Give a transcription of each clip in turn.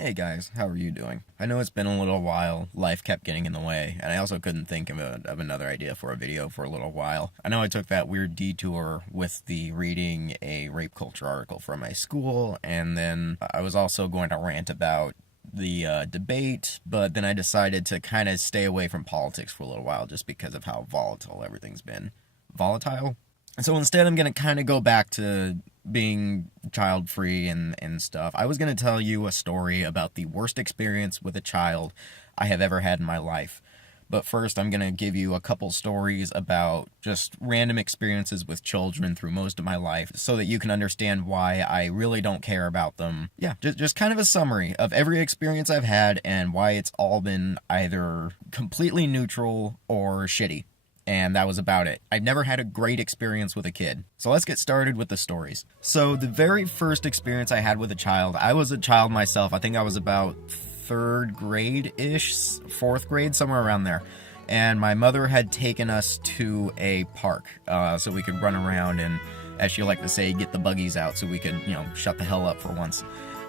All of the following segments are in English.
Hey guys, how are you doing? I know it's been a little while, life kept getting in the way, and I also couldn't think of another idea for a video for a little while. I know I took that weird detour with the reading a rape culture article from my school, and then I was also going to rant about the debate, but then I decided to kind of stay away from politics for a little while just because of how volatile everything's been. Volatile? So instead, I'm going to kind of go back to being child free and stuff. I was going to tell you a story about the worst experience with a child I have ever had in my life. But first, I'm going to give you a couple stories about just random experiences with children through most of my life so that you can understand why I really don't care about them. Yeah, just kind of a summary of every experience I've had and why it's all been either completely neutral or shitty. And that was about it. I've never had a great experience with a kid. So let's get started with the stories. So the very first experience I had with a child, I was a child myself. I think I was about third grade-ish, fourth grade, somewhere around there. And my mother had taken us to a park so we could run around and, as she liked to say, get the buggies out so we could, shut the hell up for once.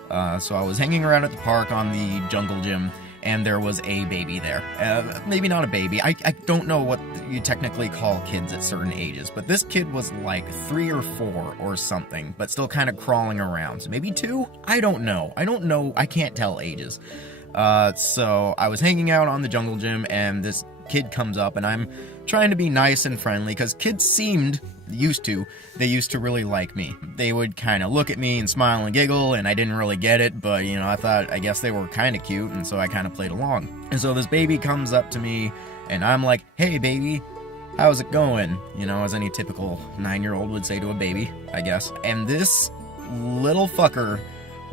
So I was hanging around at the park on the jungle gym, and there was a baby there. Maybe not a baby. I don't know what you technically call kids at certain ages, but this kid was like 3 or 4 or something, but still kind of crawling around. So maybe 2? I don't know. I can't tell ages. So I was hanging out on the jungle gym, and this kid comes up, and I'm trying to be nice and friendly, because kids used to really like me. They would kind of look at me and smile and giggle, and I didn't really get it, but, I guess they were kind of cute, and so I kind of played along. And so this baby comes up to me, and I'm like, "Hey, baby, how's it going?" As any typical 9-year-old would say to a baby, I guess. And this little fucker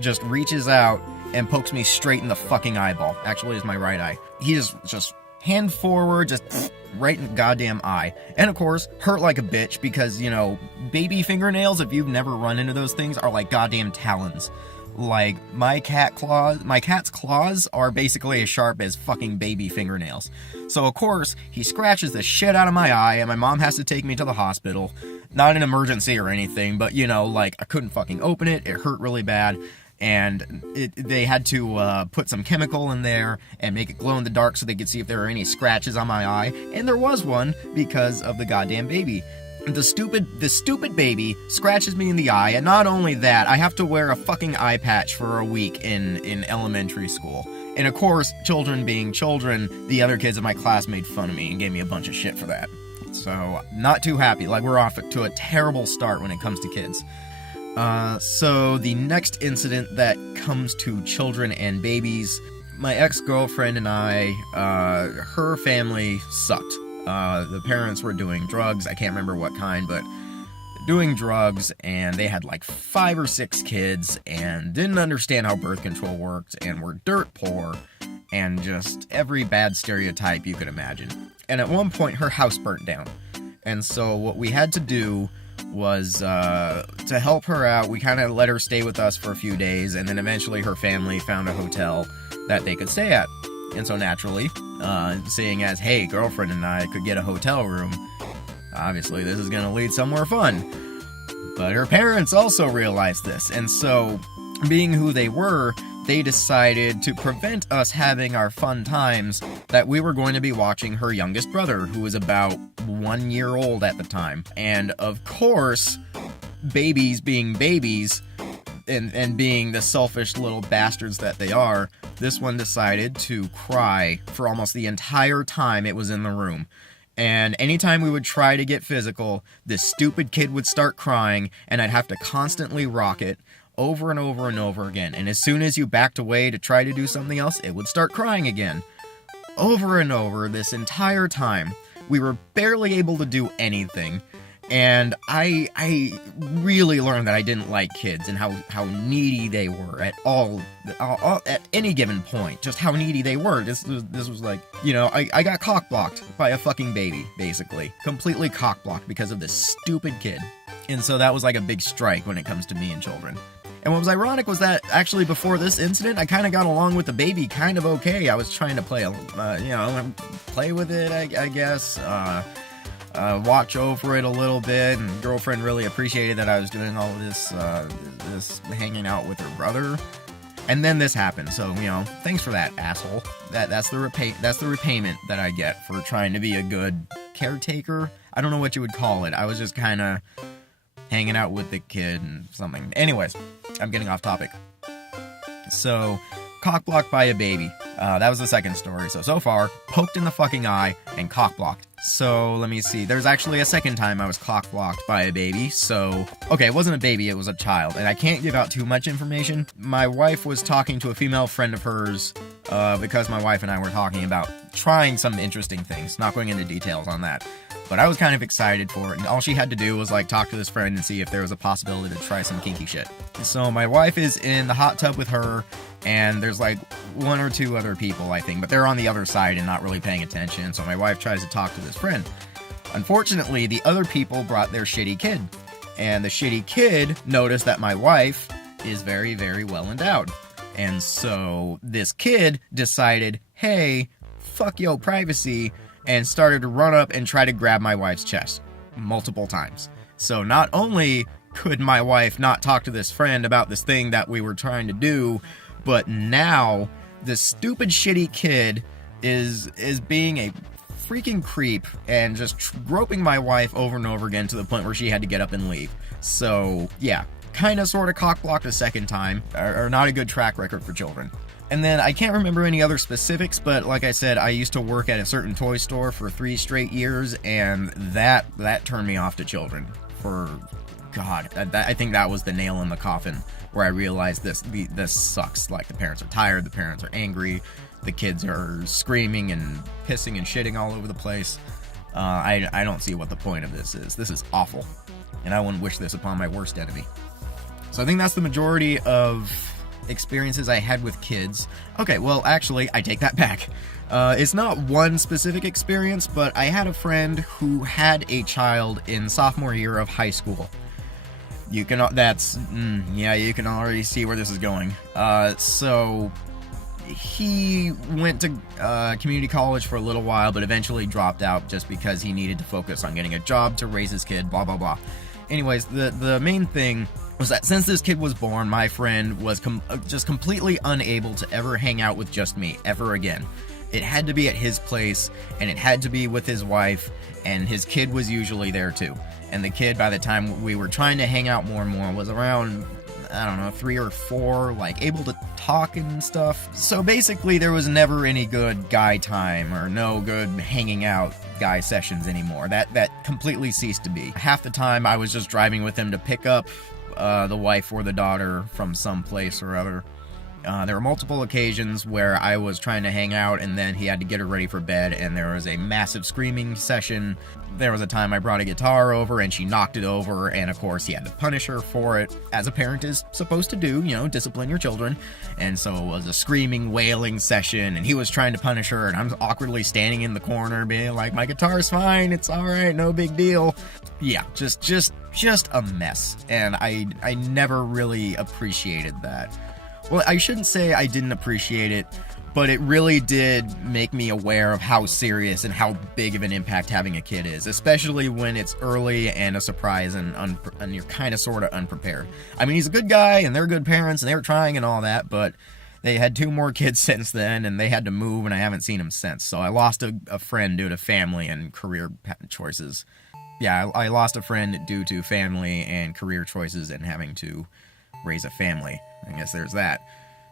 just reaches out and pokes me straight in the fucking eyeball. Actually, it's my right eye. He just hand forward, just right in the goddamn eye. And of course, hurt like a bitch because, baby fingernails, if you've never run into those things, are like goddamn talons. Like, my cat's claws are basically as sharp as fucking baby fingernails. So of course, he scratches the shit out of my eye, and my mom has to take me to the hospital. Not an emergency or anything, but I couldn't fucking open it. It hurt really bad. And they had to put some chemical in there and make it glow in the dark so they could see if there were any scratches on my eye. And there was one because of the goddamn baby. The stupid baby scratches me in the eye, and not only that, I have to wear a fucking eye patch for a week in elementary school. And of course, children being children, the other kids in my class made fun of me and gave me a bunch of shit for that. So, not too happy. Like, we're off to a terrible start when it comes to kids. So the next incident that comes to children and babies, my ex-girlfriend and I, her family sucked. The parents were doing drugs, I can't remember what kind, but doing drugs, and they had like 5 or 6 kids, and didn't understand how birth control worked, and were dirt poor, and just every bad stereotype you could imagine. And at one point, her house burnt down. And so what we had to do was to help her out. We kind of let her stay with us for a few days, and then eventually her family found a hotel that they could stay at. And so naturally, seeing as, hey, girlfriend and I could get a hotel room, obviously this is going to lead somewhere fun. But her parents also realized this, and so, being who they were, they decided to prevent us having our fun times that we were going to be watching her youngest brother, who was about 1 year old at the time. And of course, babies being babies, and being the selfish little bastards that they are, this one decided to cry for almost the entire time it was in the room. And anytime we would try to get physical, this stupid kid would start crying, and I'd have to constantly rock it over and over and over again. And as soon as you backed away to try to do something else, it would start crying again. Over and over this entire time. We were barely able to do anything. And I really learned that I didn't like kids and how needy they were at all at any given point. Just how needy they were. This was like, I got cock-blocked by a fucking baby, basically. Completely cock-blocked because of this stupid kid. And so that was like a big strike when it comes to me and children. And what was ironic was that, actually, before this incident, I kind of got along with the baby kind of okay. I was trying to play with it, I guess. Watch over it a little bit, and girlfriend really appreciated that I was doing all of this hanging out with her brother. And then this happened, so, you know, thanks for that, asshole. That's the repayment that I get for trying to be a good caretaker. I don't know what you would call it. I was just kind of hanging out with the kid and something. Anyways, I'm getting off topic. So, cock-blocked by a baby. That was the second story. So far, poked in the fucking eye and cock-blocked. So, let me see. There's actually a second time I was cock-blocked by a baby. So, okay, it wasn't a baby, it was a child. And I can't give out too much information. My wife was talking to a female friend of hers, because my wife and I were talking about trying some interesting things. Not going into details on that. But I was kind of excited for it, and all she had to do was, like, talk to this friend and see if there was a possibility to try some kinky shit. So my wife is in the hot tub with her, and there's, like, one or two other people, I think, but they're on the other side and not really paying attention, so my wife tries to talk to this friend. Unfortunately, the other people brought their shitty kid, and the shitty kid noticed that my wife is very, very well endowed. And so this kid decided, hey, fuck yo privacy, and started to run up and try to grab my wife's chest multiple times. So not only could my wife not talk to this friend about this thing that we were trying to do, but now this stupid shitty kid is being a freaking creep and just groping my wife over and over again to the point where she had to get up and leave. So yeah, kind of sort of cock-blocked a second time, or not a good track record for children. And then I can't remember any other specifics, but like I said, I used to work at a certain toy store for 3 straight years, and that turned me off to children. For God, I think that was the nail in the coffin where I realized this sucks. Like, the parents are tired, the parents are angry, the kids are screaming and pissing and shitting all over the place. I don't see what the point of this is. This is awful, and I wouldn't wish this upon my worst enemy. So I think that's the majority of experiences I had with kids. Okay, well, actually, I take that back. It's not one specific experience, but I had a friend who had a child in sophomore year of high school. You can already see where this is going. So he went to community college for a little while, but eventually dropped out just because he needed to focus on getting a job to raise his kid, blah, blah, blah. Anyways, the main thing was that since this kid was born, my friend was just completely unable to ever hang out with just me, ever again. It had to be at his place, and it had to be with his wife, and his kid was usually there too. And the kid, by the time we were trying to hang out more and more, was around, I don't know, 3 or 4, like, able to talk and stuff. So basically, there was never any good guy time, or no good hanging out guy sessions anymore. That completely ceased to be. Half the time, I was just driving with him to pick up the wife or the daughter from some place or other. There were multiple occasions where I was trying to hang out and then he had to get her ready for bed, and there was a massive screaming session. There was a time I brought a guitar over and she knocked it over, and of course he had to punish her for it, as a parent is supposed to do, you know, discipline your children. And so it was a screaming, wailing session, and he was trying to punish her, and I'm awkwardly standing in the corner being like, my guitar's fine, it's alright, no big deal. Yeah, just a mess, and I never really appreciated that. Well, I shouldn't say I didn't appreciate it, but it really did make me aware of how serious and how big of an impact having a kid is, especially when it's early and a surprise and you're kind of sort of unprepared. I mean, he's a good guy, and they're good parents, and they were trying and all that, but they had 2 more kids since then, and they had to move, and I haven't seen him since. So I lost a friend due to family and career choices. Yeah, I lost a friend due to family and career choices and having to raise a family. I guess there's that.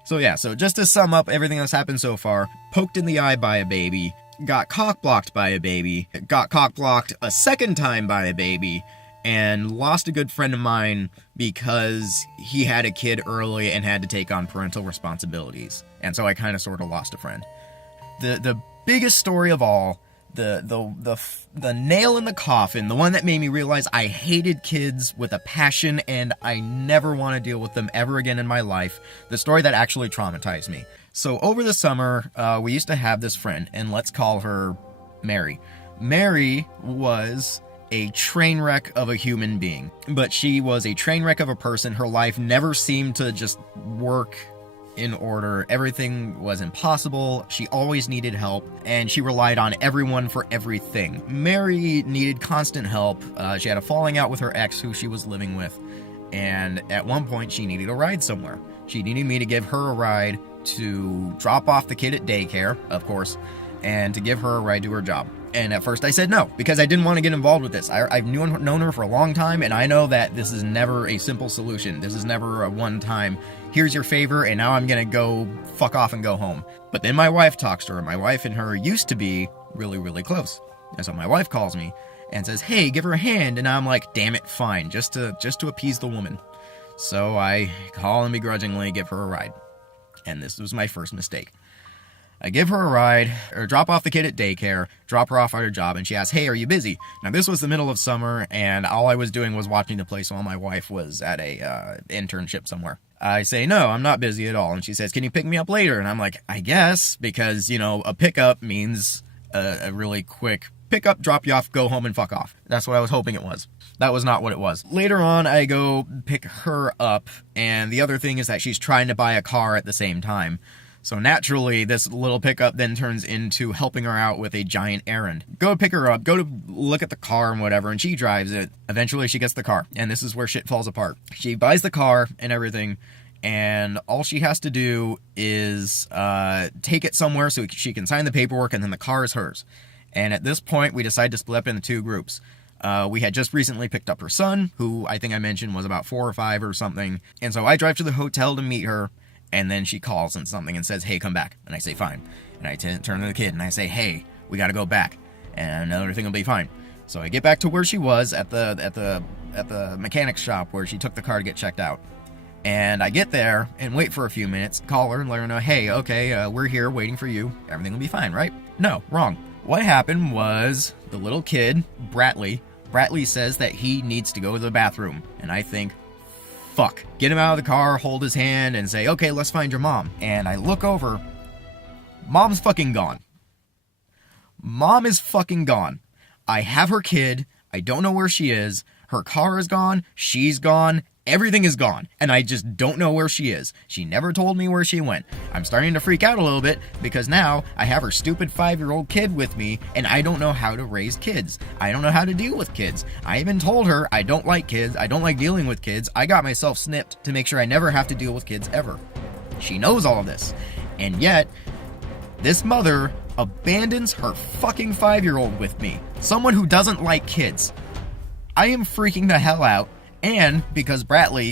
So yeah, so just to sum up everything that's happened so far: poked in the eye by a baby, got cock-blocked by a baby, got cock-blocked a second time by a baby, and lost a good friend of mine because he had a kid early and had to take on parental responsibilities. And so I kind of sort of lost a friend. The biggest story of all, the nail in the coffin, the one that made me realize I hated kids with a passion and I never want to deal with them ever again in my life, the story that actually traumatized me. So over the summer, we used to have this friend, and let's call her Mary. Mary was a train wreck of a human being, but she was a train wreck of a person. Her life never seemed to just work in order. Everything was impossible. She always needed help, and she relied on everyone for everything. Mary needed constant help. She had a falling out with her ex who she was living with, and at one point she needed a ride somewhere. She needed me to give her a ride to drop off the kid at daycare, of course, and to give her a ride to her job. And at first I said no, because I didn't want to get involved with this. I've known her for a long time, and I know that this is never a simple solution. This is never a one-time, here's your favor, and now I'm gonna go fuck off and go home. But then my wife talks to her. My wife and her used to be really, really close. And so my wife calls me and says, hey, give her a hand. And I'm like, damn it, fine, just to appease the woman. So I call and begrudgingly give her a ride. And this was my first mistake. I give her a ride, or drop off the kid at daycare, drop her off at her job, and she asks, hey, are you busy? Now, this was the middle of summer, and all I was doing was watching the place while my wife was at a internship somewhere. I say, no, I'm not busy at all. And she says, can you pick me up later? And I'm like, I guess, because, you know, a pickup means a really quick pick up, drop you off, go home, and fuck off. That's what I was hoping it was. That was not what it was. Later on, I go pick her up, and the other thing is that she's trying to buy a car at the same time. So naturally, this little pickup then turns into helping her out with a giant errand. Go to pick her up, go to look at the car and whatever, and she drives it. Eventually, she gets the car, and this is where shit falls apart. She buys the car and everything, and all she has to do is take it somewhere so she can sign the paperwork, and then the car is hers. And at this point, we decide to split up into two groups. We had just recently picked up her son, who I think I mentioned was about 4 or 5 or something. And so I drive to the hotel to meet her, and then she calls and something and says, hey, come back. And I say, fine. And I turn to the kid and I say, hey, we gotta go back, and everything will be fine. So I get back to where she was at the mechanic shop where she took the car to get checked out. And I get there and wait for a few minutes, call her and let her know, hey, okay, we're here waiting for you. Everything will be fine, right? No, wrong. What happened was the little kid, Bradley says that he needs to go to the bathroom. And I think, fuck. Get him out of the car, hold his hand, and say, okay, let's find your mom. And I look over. Mom's fucking gone. Mom is fucking gone. I have her kid. I don't know where she is. Her car is gone. She's gone. Everything is gone, and I just don't know where she is. She never told me where she went. I'm starting to freak out a little bit, because now I have her stupid 5-year-old kid with me, and I don't know how to raise kids. I don't know how to deal with kids. I even told her I don't like kids, I don't like dealing with kids. I got myself snipped to make sure I never have to deal with kids ever. She knows all of this, and yet, this mother abandons her fucking 5-year-old with me. Someone who doesn't like kids. I am freaking the hell out. And because Bradley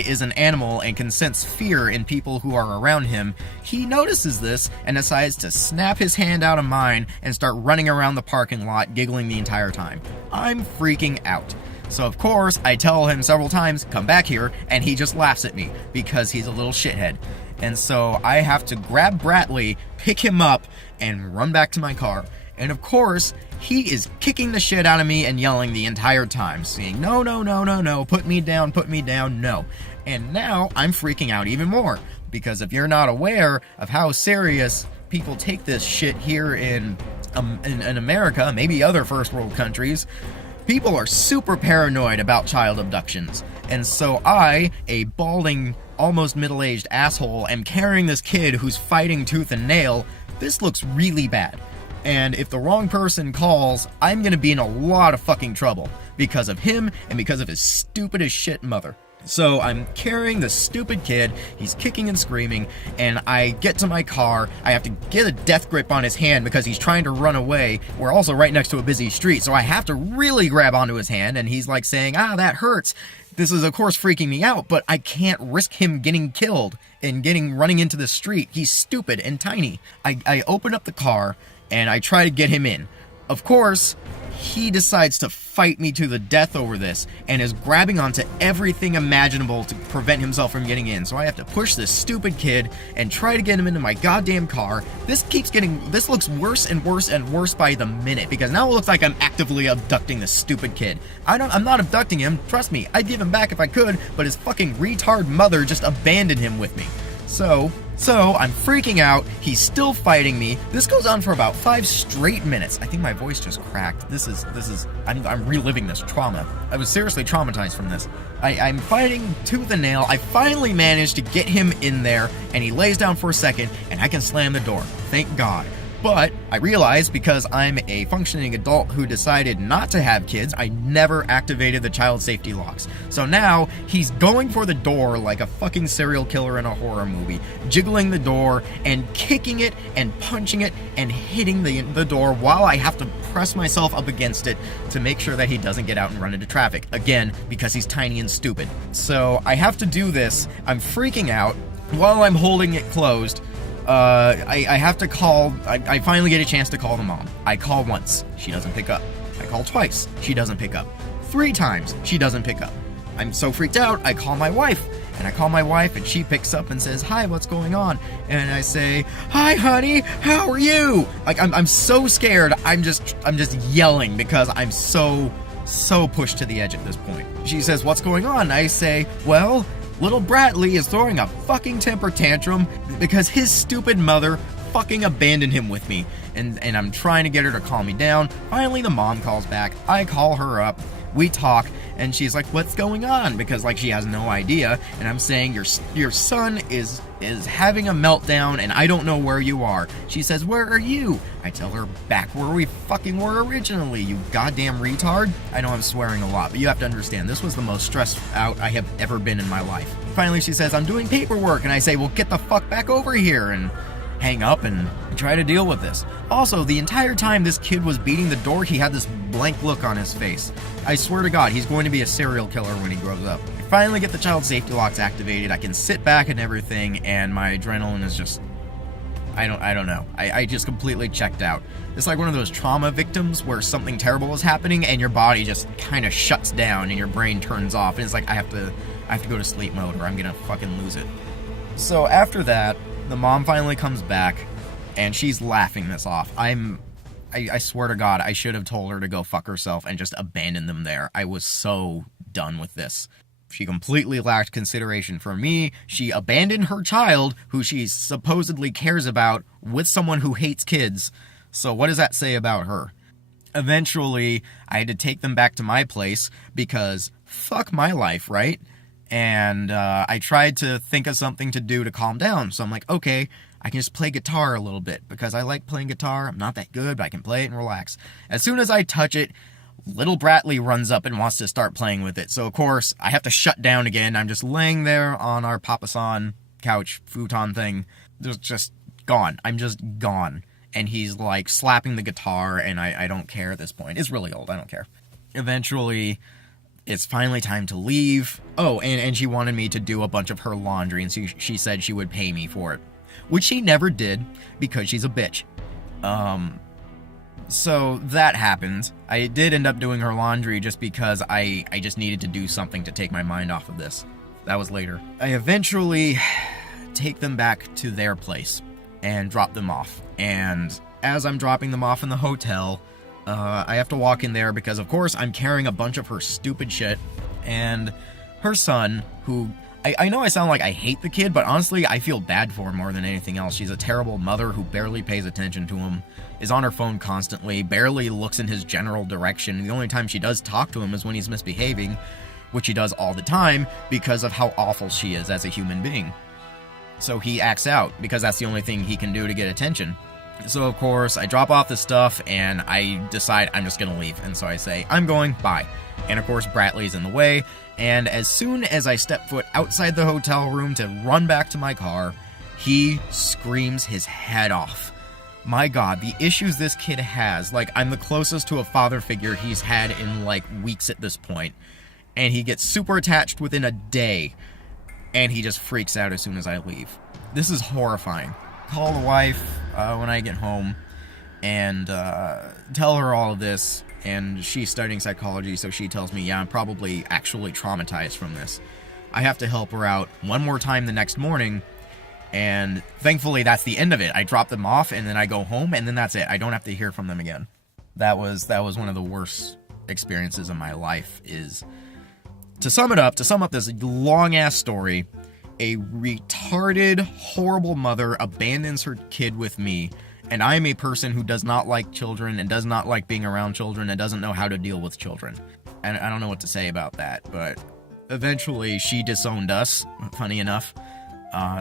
is an animal and can sense fear in people who are around him, he notices this and decides to snap his hand out of mine and start running around the parking lot, giggling the entire time. I'm freaking out. So of course, I tell him several times, come back here, and he just laughs at me because he's a little shithead. And so I have to grab Bradley, pick him up, and run back to my car. And of course, he is kicking the shit out of me and yelling the entire time, saying, no, no, no, no, no, put me down, no. And now I'm freaking out even more, because if you're not aware of how serious people take this shit here in America, maybe other first world countries, people are super paranoid about child abductions. And so I, a balding, almost middle-aged asshole, am carrying this kid who's fighting tooth and nail. This looks really bad. And if the wrong person calls, I'm gonna be in a lot of fucking trouble because of him and because of his stupid as shit mother. So I'm carrying this stupid kid, he's kicking and screaming, and I get to my car. I have to get a death grip on his hand because he's trying to run away. We're also right next to a busy street, so I have to really grab onto his hand, and he's like saying, that hurts. This is of course freaking me out, but I can't risk him getting killed and running into the street. He's stupid and tiny. I open up the car, and I try to get him in. Of course, he decides to fight me to the death over this, and is grabbing onto everything imaginable to prevent himself from getting in. So I have to push this stupid kid and try to get him into my goddamn car. This looks worse and worse and worse by the minute, because now it looks like I'm actively abducting this stupid kid. I'm not abducting him, trust me, I'd give him back if I could, but his fucking retard mother just abandoned him with me. So I'm freaking out. He's still fighting me. This goes on for about 5 straight minutes. I think my voice just cracked. I'm reliving this trauma. I was seriously traumatized from this. I'm fighting tooth and nail. I finally managed to get him in there, and he lays down for a second, and I can slam the door. Thank God. But I realized because I'm a functioning adult who decided not to have kids, I never activated the child safety locks. So now he's going for the door like a fucking serial killer in a horror movie, jiggling the door and kicking it and punching it and hitting the door while I have to press myself up against it to make sure that he doesn't get out and run into traffic. Again, because he's tiny and stupid. So I have to do this. I'm freaking out while I'm holding it closed. I have to call. I finally get a chance to call the mom. I call once, she doesn't pick up. I call twice, she doesn't pick up. 3 times, she doesn't pick up. I'm so freaked out, I call my wife. And I call my wife and she picks up and says, "Hi, what's going on?" And I say, "Hi, honey, how are you?" Like, I'm so scared, I'm just yelling because I'm so pushed to the edge at this point. She says, "What's going on?" I say, "Well, little Bradley is throwing a fucking temper tantrum because his stupid mother fucking abandoned him with me." And I'm trying to get her to calm me down. Finally, the mom calls back. I call her up. We talk, and she's like, "What's going on?" Because, like, she has no idea. And I'm saying, your son is having a meltdown, and I don't know where you are. She says, "Where are you?" I tell her, "Back where we fucking were originally, you goddamn retard." I know I'm swearing a lot, but you have to understand, this was the most stressed out I have ever been in my life. Finally, she says, "I'm doing paperwork," and I say, "Well, get the fuck back over here," and hang up and try to deal with this. Also, the entire time this kid was beating the door, he had this blank look on his face. I swear to God, he's going to be a serial killer when he grows up. I finally get the child safety locks activated. I can sit back and everything, and my adrenaline is just, I don't know. I just completely checked out. It's like one of those trauma victims where something terrible is happening and your body just kind of shuts down and your brain turns off, and it's like I have to go to sleep mode or I'm gonna fucking lose it. So after that, the mom finally comes back, and she's laughing this off. I swear to God, I should have told her to go fuck herself and just abandon them there. I was so done with this. She completely lacked consideration for me. She abandoned her child, who she supposedly cares about, with someone who hates kids. So what does that say about her? Eventually, I had to take them back to my place, because fuck my life, right? And I tried to think of something to do to calm down. So I'm like, okay, I can just play guitar a little bit because I like playing guitar. I'm not that good, but I can play it and relax. As soon as I touch it, little Bradley runs up and wants to start playing with it. So, of course, I have to shut down again. I'm just laying there on our papasan couch futon thing. Just gone. I'm just gone. And he's like slapping the guitar, and I don't care at this point. It's really old. I don't care. Eventually, it's finally time to leave. Oh, and she wanted me to do a bunch of her laundry, and she said she would pay me for it, which she never did because she's a bitch. So that happened. I did end up doing her laundry just because I just needed to do something to take my mind off of this. That was later. I eventually take them back to their place and drop them off. And as I'm dropping them off in the hotel, I have to walk in there because, of course, I'm carrying a bunch of her stupid shit. And her son, who, I know I sound like I hate the kid, but honestly, I feel bad for him more than anything else. She's a terrible mother who barely pays attention to him, is on her phone constantly, barely looks in his general direction. And the only time she does talk to him is when he's misbehaving, which he does all the time because of how awful she is as a human being. So he acts out because that's the only thing he can do to get attention. So, of course, I drop off the stuff, and I decide I'm just gonna leave. And so I say, "I'm going, bye." And, of course, Bradley's in the way. And as soon as I step foot outside the hotel room to run back to my car, he screams his head off. My God, the issues this kid has. Like, I'm the closest to a father figure he's had in, like, weeks at this point. And he gets super attached within a day. And he just freaks out as soon as I leave. This is horrifying. Call the wife when I get home and tell her all of this, and she's studying psychology, so she tells me, yeah, I'm probably actually traumatized from this. I have to help her out one more time the next morning, and thankfully that's the end of it. I drop them off, and then I go home, and then that's it. I don't have to hear from them again. That was one of the worst experiences of my life. Is to sum up this long-ass story, a retarded, horrible mother abandons her kid with me, and I am a person who does not like children and does not like being around children and doesn't know how to deal with children. And I don't know what to say about that, but eventually she disowned us, funny enough,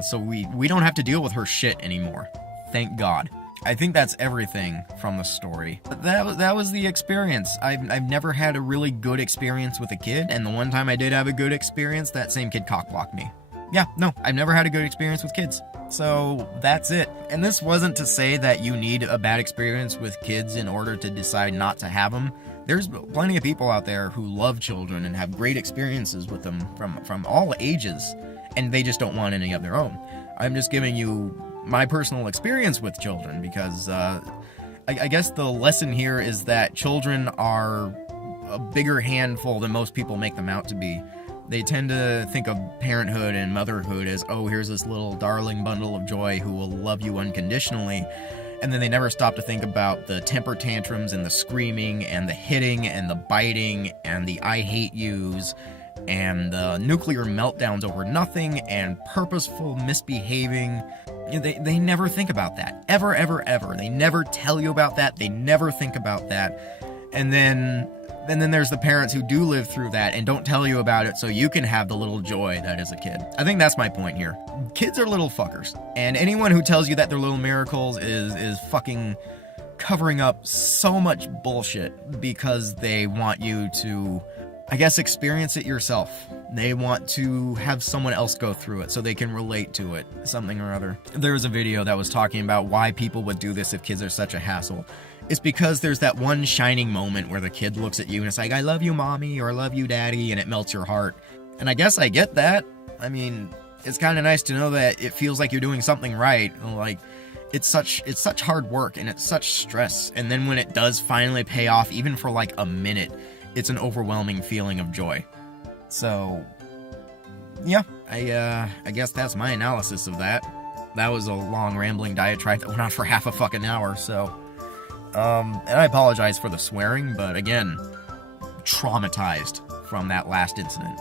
so we don't have to deal with her shit anymore. Thank God. I think that's everything from the story. That was the experience. I've never had a really good experience with a kid, and the one time I did have a good experience, that same kid cockblocked me. Yeah, no, I've never had a good experience with kids. So that's it. And this wasn't to say that you need a bad experience with kids in order to decide not to have them. There's plenty of people out there who love children and have great experiences with them from all ages, and they just don't want any of their own. I'm just giving you my personal experience with children because I guess the lesson here is that children are a bigger handful than most people make them out to be. They tend to think of parenthood and motherhood as, oh, here's this little darling bundle of joy who will love you unconditionally. And then they never stop to think about the temper tantrums and the screaming and the hitting and the biting and the I hate yous and the nuclear meltdowns over nothing and purposeful misbehaving. They never think about that. Ever, ever, ever. They never tell you about that. They never think about that. And then there's the parents who do live through that and don't tell you about it so you can have the little joy that is a kid. I think that's my point here. Kids are little fuckers. And anyone who tells you that they're little miracles is fucking covering up so much bullshit because they want you to, I guess, experience it yourself. They want to have someone else go through it so they can relate to it, something or other. There was a video that was talking about why people would do this if kids are such a hassle. It's because there's that one shining moment where the kid looks at you and it's like, I love you, mommy, or I love you, daddy, and it melts your heart. And I guess I get that. I mean, it's kind of nice to know that it feels like you're doing something right. Like, it's such hard work and it's such stress. And then when it does finally pay off, even for like a minute, it's an overwhelming feeling of joy. So, yeah, I guess that's my analysis of that. That was a long rambling diatribe that went on for half a fucking hour, so... and I apologize for the swearing, but again, traumatized from that last incident.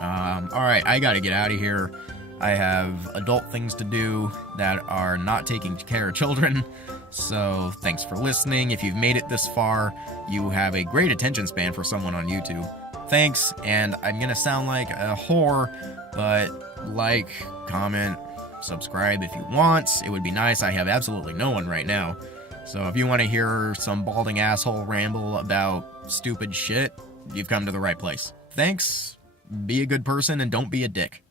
Alright, I gotta get out of here. I have adult things to do that are not taking care of children, so thanks for listening. If you've made it this far, you have a great attention span for someone on YouTube. Thanks, and I'm gonna sound like a whore, but like, comment, subscribe if you want. It would be nice. I have absolutely no one right now. So if you want to hear some balding asshole ramble about stupid shit, you've come to the right place. Thanks, be a good person, and don't be a dick.